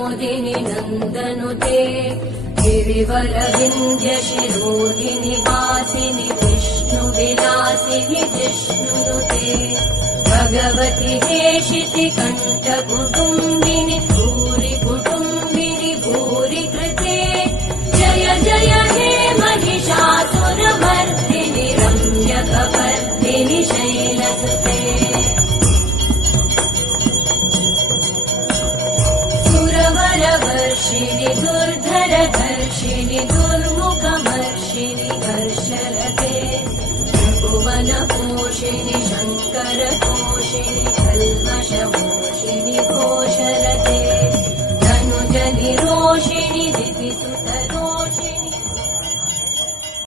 विनोदिनि नन्दनुते गिरिवरविन्द्यशिरोधिनि वासिनि विष्णुविलासिनि जिष्णुनुते भगवति हेशिति कण्ठकुटुम्बिनि भूरि कुटुम्बिनि भूरि कृते जय जय हे महिषासुरमर्दिनि रम्यकपर्दिनि शैलसुते सुरवरवर्षिणि दुर्धरधर्षिणि दुर्मुखमर्षिणि हर्षरते त्रिभुवनपोषिणि शङ्करतोषिणि कल्मषमोषिणि घोषरते